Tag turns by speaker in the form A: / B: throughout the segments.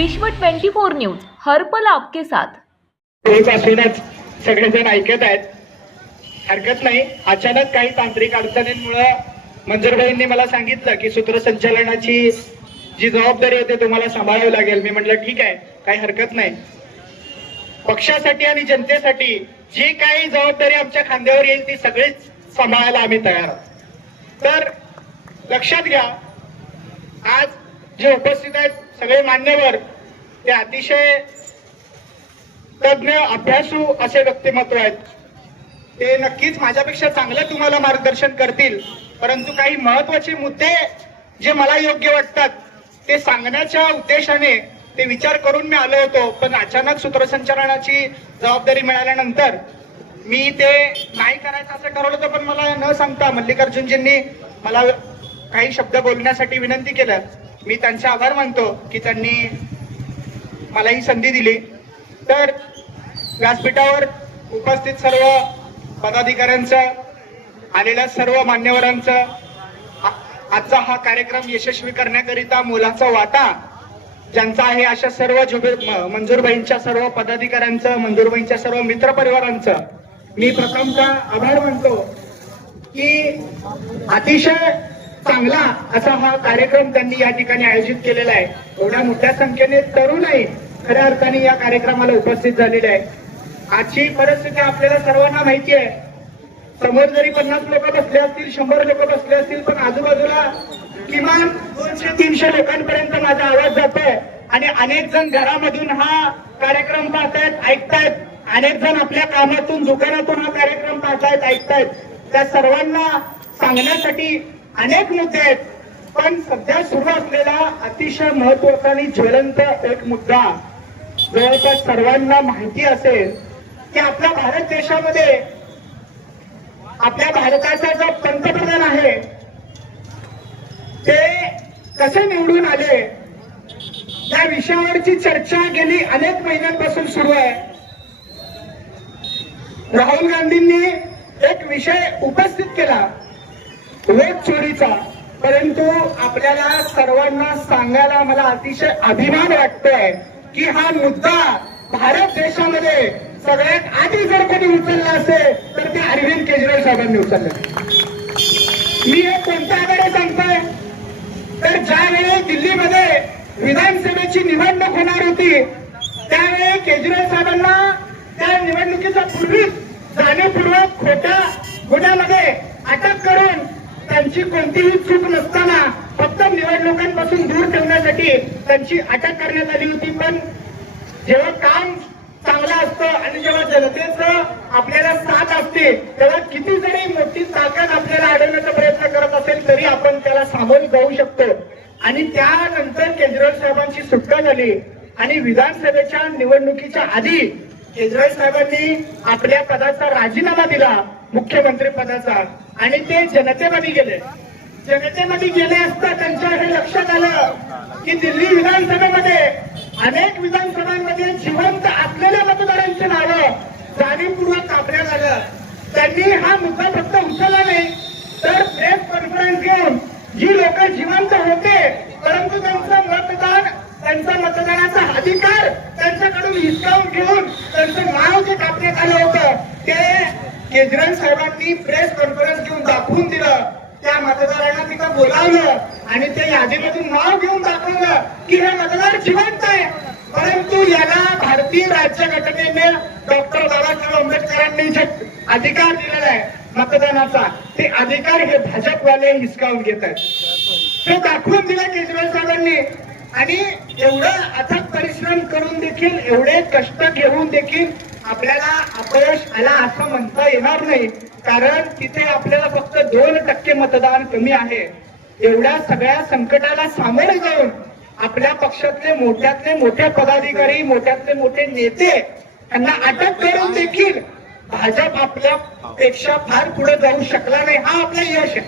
A: विश्व 24 न्यूज हर्पल आपके साथ.
B: एक असूनच सगळेजण ऐकत आहेत. हरकत नाही. अचानक काही तांत्रिक अडचणींमुळं मंजुरबाईंनी मला सांगितलं की सूत्रसंचालनाची जी जबाबदारी होती तुम्हाला सांभाळावी लागेल. मी म्हटलं ठीक आहे. काही हरकत नाही. पक्षासाठी आणि जनतेसाठी जी काही जबाबदारी आमच्या खांद्यावर येईल ती सगळीच सांभाळायला आम्ही तयार आहोत. तर लक्षात घ्या आज जे उपस्थित आहेत सगळे मान्यवर. ते अतिशय तज्ञ अभ्यासू असे व्यक्तिमत्व आहेत. ते नक्कीच माझ्यापेक्षा चांगलं तुम्हाला मार्गदर्शन करतील. परंतु काही महत्त्वाचे मुद्दे जे मला योग्य वाटतात ते सांगण्याच्या उद्देशाने ते विचार करून मी आलो होतो. पण अचानक सूत्रसंचालनाची जबाबदारी मिळाल्यानंतर मी ते नाही करायचं असं ठरवलं होतं पण मला न सांगता मल्लिकार्जुनजींनी मला काही शब्द बोलण्यासाठी विनंती केल्या मी त्यांचे आभार मानतो की त्यांनी मला ही संधी दिली. तर व्यासपीठावर उपस्थित सर्व पदाधिकाऱ्यांचं आलेल्या सर्व मान्यवरांचं आ- आजचा हा कार्यक्रम यशस्वी करण्याकरिता मोलाचा वाटा ज्यांचा आहे अशा सर्व जुबे मंजूरबाईंच्या सर्व पदाधिकाऱ्यांचं मंजूरबाईंच्या सर्व मित्रपरिवारांचं मी प्रथमचा आभार मानतो की अतिशय चांगला असा हा कार्यक्रम त्यांनी या ठिकाणी आयोजित केलेला आहे. एवढ्या मोठ्या संख्येने तरुणही खऱ्या अर्थाने या कार्यक्रमाला उपस्थित झालेले आहे आजची परिस्थिती आपल्याला सर्वांना माहिती आहे. समोर जरी पन्नास लोक बसले असतील शंभर लोक बसले असतील पण आजूबाजूला किमान दोनशे तीनशे लोकांपर्यंत माझा आवाज जातोय. आणि अनेक जण घरामधून हा कार्यक्रम पाहतायत ऐकतायत. अनेक जण आपल्या कामातून दुकानातून हा कार्यक्रम पाहतायत ऐकतायत. त्या सर्वांना सांगण्यासाठी अनेक मुद्दे आहेत. पण सध्या सुरू असलेला अतिशय महत्त्वाचा आणि ज्वलंत एक मुद्दा जवळपास सर्वांना माहिती असेल की आपल्या भारत देशामध्ये आपल्या भारताचा जो पंतप्रधान आहे ते कसे निवडून आले? या विषयावरची चर्चा गेली अनेक महिन्यांपासून सुरू आहे. राहुल गांधींनी एक विषय उपस्थित केला. रोज चोरीचा परंतु आपल्याला सर्वांना सांगायला मला अतिशय अभिमान वाटतोय की हा मुद्दा भारत देशामध्ये सगळ्यात आधी जर कोणी उचलला असेल तर ते अरविंद केजरीवाल साहेबांनी उचलले. मी हे कोणत्या आधारे सांगतोय? तर ज्यावेळी दिल्लीमध्ये विधानसभेची निवडणूक होणार होती त्यावेळी केजरीवाल साहेबांना त्या निवडणुकीच्या पूर्वीच जाणीवपूर्वक खोट्या गुन्ह्यामध्ये अटक करून त्यांची कोणतीही चूक नसताना फक्त निवडणुकांपासून दूर ठेवण्यासाठी त्यांची अटक करण्यात आली होती. पण जेव्हा काम चांगलं असतं आणि जेव्हा जनतेचं आपल्याला साथ असते तेव्हा किती जरी मोठी ताकद आपल्याला अडवण्याचा प्रयत्न करत असेल तरी आपण त्याला सामोरे जाऊ शकतो. आणि त्यानंतर केजरीवाल साहेबांची सुटका झाली आणि विधानसभेच्या निवडणुकीच्या आधी केजरीवाल साहेबांनी आपल्या पदाचा राजीनामा दिला मुख्यमंत्री पदाचा. आणि ते जनतेमध्ये गेले. जनतेमध्ये गेले असता त्यांच्या हे लक्षात आलं की दिल्ली विधानसभेमध्ये अनेक विधानसभांमध्ये जिवंत असलेल्या मतदारांची नावं जाणीवपूर्वक कापण्यात आलं. त्यांनी हा मुद्दा फक्त उचलला नाही तर प्रेस कॉन्फरन्स घेऊन जी लोक जिवंत होते परंतु त्यांचं मतदान त्यांचा मतदानाचा अधिकार त्यांच्याकडून हिसकावून घेऊन त्यांचं नाव जे कापण्यात आलं होतं ते केजरीवाल साहेबांनी प्रेस कॉन्फरन्स घेऊन दाखवून दिलं त्या मतदारांना तिथं बोलावलं आणि त्या यादीमधून नाव घेऊन दाखवलं की हे मतदार जिवंत आहे. परंतु याला भारतीय राज्य घटनेने डॉक्टर बाबासाहेब आंबेडकरांनी जे अधिकार दिलेला आहे मतदानाचा ते अधिकार हे भाजपवाले हिसकावून घेत आहेत. ते दाखवून दिलं केजरीवाल साहेबांनी. आणि एवढं अथक परिश्रम करून देखील एवढे कष्ट घेऊन देखील आपल्याला अपयश आला असं म्हणता येणार नाही. कारण तिथे आपल्याला फक्त दोन टक्के मतदान कमी आहे. एवढ्या सगळ्या संकटाला सामोरे जाऊन आपल्या पक्षातले मोठ्यातले मोठे पदाधिकारी मोठ्यातले मोठे नेते त्यांना अटक करून देखील भाजप आपल्या पेक्षा फार पुढे जाऊ शकला नाही. हा आपला यश आहे.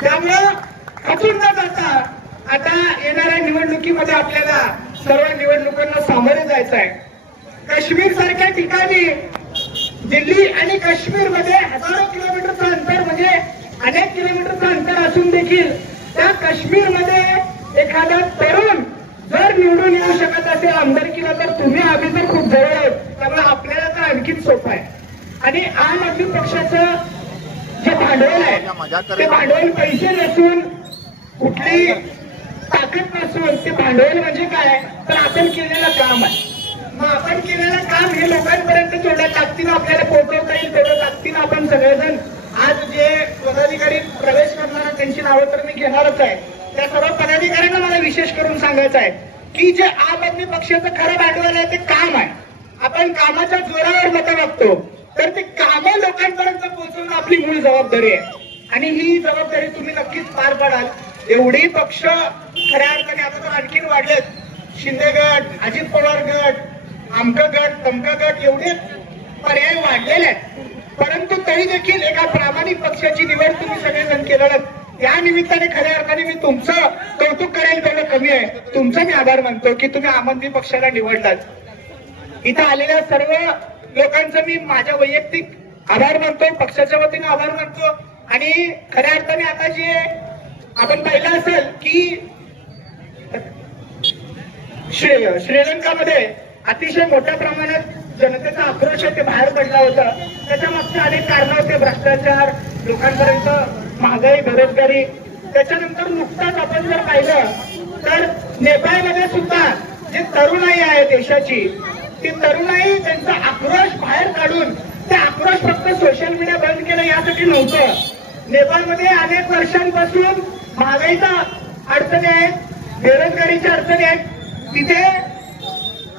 B: त्यामुळं खचून न जाता आता येणाऱ्या निवडणुकीमध्ये आपल्याला सर्व निवडणुकांना सामोरे जायचं आहे. काश्मीर सारख्या ठिकाणी दिल्ली आणि काश्मीरमध्ये हजारो किलोमीटरचं अंतर म्हणजे अनेक किलोमीटरचं अंतर असून देखील त्या काश्मीरमध्ये एखादा तरुण जर निवडून येऊ शकत असेल आमदारकीला तर तुम्ही आम्ही तर खूप जवळ आहोत. त्यामुळे आपल्याला तर आणखीन सोपं आहे. आणि आम आदमी पक्षाचं जे भांडवल आहे ते भांडवल पैसे नसून कुठली ताकद नसून ते भांडवल म्हणजे काय? तर आपण केलेलं काम आहे. मग आपण केलेलं काम हे लोकांपर्यंत जेवढ्या ताकदीनं आपल्याला पोहोचवता येईल तेवढ्या ताकदीनं आपण सगळेजण आज जे पदाधिकारी प्रवेश करणार त्यांची नावं तर मी घेणारच आहे. त्या सर्व पदाधिकाऱ्यांना मला विशेष करून सांगायचं आहे की जे आम आदमी पक्षाचं खरं भांडवल आहे ते काम आहे. आपण कामाच्या जोरावर मतं मागतो तर ते काम लोकांपर्यंत पोहोचवणं आपली मूळ जबाबदारी आहे. आणि ही जबाबदारी तुम्ही नक्कीच पार पाडाल. एवढी पक्ष खऱ्या अर्थाने आता तर आणखीन वाढलेत. शिंदे गट अजित पवार गट आमका गट तमका गट एवढे पर्याय वाढलेले आहेत. परंतु तरी देखील एका प्रामाणिक पक्षाची निवड तुम्ही सगळेजण केलं त्या निमित्ताने खऱ्या अर्थाने मी तुमचं कौतुक करायला तेवढं कमी आहे. तुमचा मी आधार मानतो की तुम्ही आमंदी पक्षाला निवडलात. इथं आलेल्या सर्व लोकांचं मी माझ्या वैयक्तिक आभार मानतो पक्षाच्या वतीने आभार मानतो. आणि खऱ्या अर्थाने आता जे आपण पाहिलं असेल की श्री श्रीलंकामध्ये अतिशय मोठ्या प्रमाणात जनतेचा आक्रोश आहे ते बाहेर पडला होता. त्याच्या मागचे अनेक कारणं होते. भ्रष्टाचार लोकांपर्यंत महागाई बेरोजगारी. त्याच्यानंतर नुकताच आपण जर पाहिलं तर नेपाळमध्ये सुद्धा जे तरुणाई आहे देशाची ती तरुणाई त्यांचा आक्रोश बाहेर काढून ते आक्रोश फक्त सोशल मीडिया बंद केलं यासाठी नव्हतं. नेपाळमध्ये अनेक वर्षांपासून महागाईच्या अडचणी आहेत बेरोजगारीच्या अडचणी आहेत. तिथे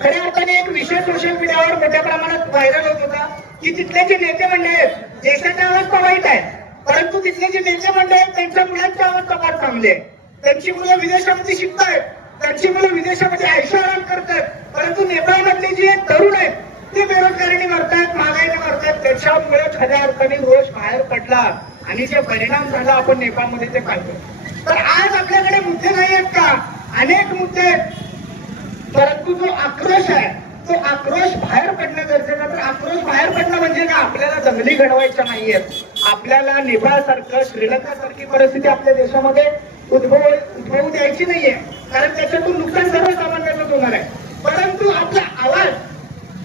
B: खऱ्या अर्थाने एक विषय सोशल मीडियावर मोठ्या प्रमाणात व्हायरल होत होता की तिथले जे नेते मंडळी आहेत देशाच्या अवस्था वाईट आहे परंतु तिथले जे नेते मंडळी आहेत त्यांच्या मुलांची अवस्था फार चांगली आहे. त्यांची मुलं विदेशामध्ये शिकतायत त्यांची मुलं विदेशामध्ये ऐशोआराम करतात परंतु नेपाळमधले जे तरुण आहेत ते बेरोजगारीने मरतायत महागाईने मरतायत त्याच्यामुळे खऱ्या अर्थाने रोष बाहेर पडला आणि जे परिणाम झाला आपण नेपाळमध्ये ते पाहतो. तर आज आपल्याकडे मुद्दे नाही आहेत का? अनेक मुद्दे आहेत. परंतु जो आक्रोश आहे तो आक्रोश बाहेर पडणं गरजेचं तर आक्रोश बाहेर पडणं म्हणजे का आपल्याला जंगली घडवायच्या नाहीयेत. आपल्याला नेपाळसारखं श्रीलंका सारखी परिस्थिती आपल्या देशामध्ये उद्भव उद्भवू द्यायची नाहीये. कारण त्याच्यातून नुकसान सर्वसामान्यांनाच होणार आहे. परंतु आपला आवाज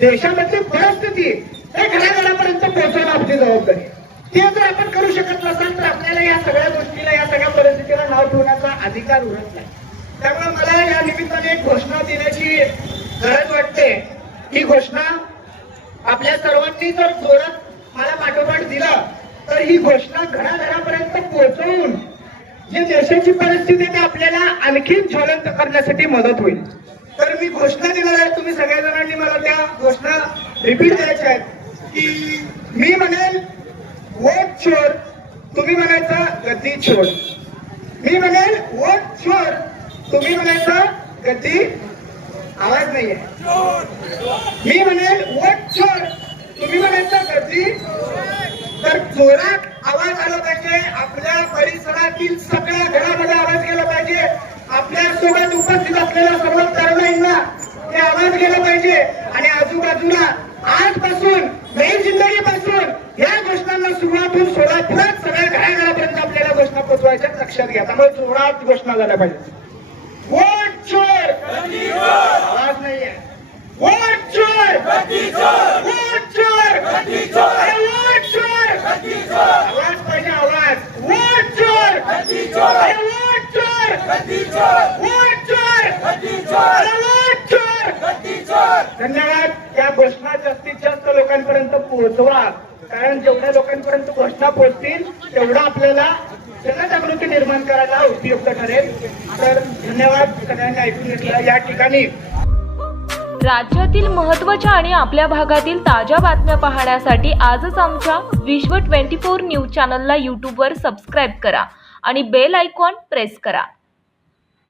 B: देशामधली परिस्थिती हे घराघरापर्यंत पोहोचवणं आपली जबाबदारी ते जर आपण करू शकत नसाल तर आपल्याला या सगळ्या गोष्टीला या सगळ्या परिस्थितीला नाव ठेवण्याचा अधिकार उरत नाही. त्यामुळे मला या निमित्ताने एक घोषणा देण्याची गरज वाटते. ही घोषणा आपल्या सर्वांनी जर जोरात मला पाठोपाठ दिला तर ही घोषणा घराघरापर्यंत पोहोचवून जी देशाची परिस्थिती ते ती आपल्याला आणखीन ज्वलंत करण्यासाठी मदत होईल. तर मी घोषणा देणार आहे तुम्ही सगळ्या जणांनी मला त्या घोषणा रिपीट द्यायच्या आहेत की मी म्हणेल वोट चोर तुम्ही म्हणायचा गद्दी चोर मी म्हणेल वोट चोर तुम्ही म्हणायचं गती आवाज नाहीये. मी म्हणेल वोट चोर. तुम्ही म्हणायचं गती तर जोरात आवाज आला पाहिजे. आपल्या परिसरातील सगळ्या घरामध्ये आवाज गेला पाहिजे. आपल्यासोबत उपस्थित असलेल्या सर्व तरुणाईंना ते आवाज गेला पाहिजे. आणि आजूबाजूला आजपासून नई जिंदगीपासून या घोषणांना सुरुवातून सोलापुरात सगळ्या घराघरापर्यंत आपल्याला घोषणा पोहोचवायच्या लक्षात घ्या. त्यामुळे जोरात घोषणा झाल्या पाहिजे वोट चोर! आवाज नाहीये. वोट चोर! वोट चोर! अरे वोट चोर! आवाज पाहिजे आवाज. वोट चोर! वोट चोर! वोट चोर! वोट चोर! धन्यवाद. या घोषणा जास्तीत जास्त लोकांपर्यंत पोहोचवा. कारण जेवढ्या लोकांपर्यंत घोषणा पोहोचतील तेवढं आपल्याला जनजागृती निर्माण करायला उपयुक्त ठरेल. तर धन्यवाद सगळ्यांनी ऐकून घेतलं या ठिकाणी
A: राज्यातील महत्त्वाच्या आणि आपल्या भागातील ताज्या बातम्या पाहण्यासाठी आजच आमच्या विश्व ट्वेंटी फोर न्यूज चॅनलला यूट्यूबवर सबस्क्राईब करा आणि बेल आयकॉन प्रेस करा.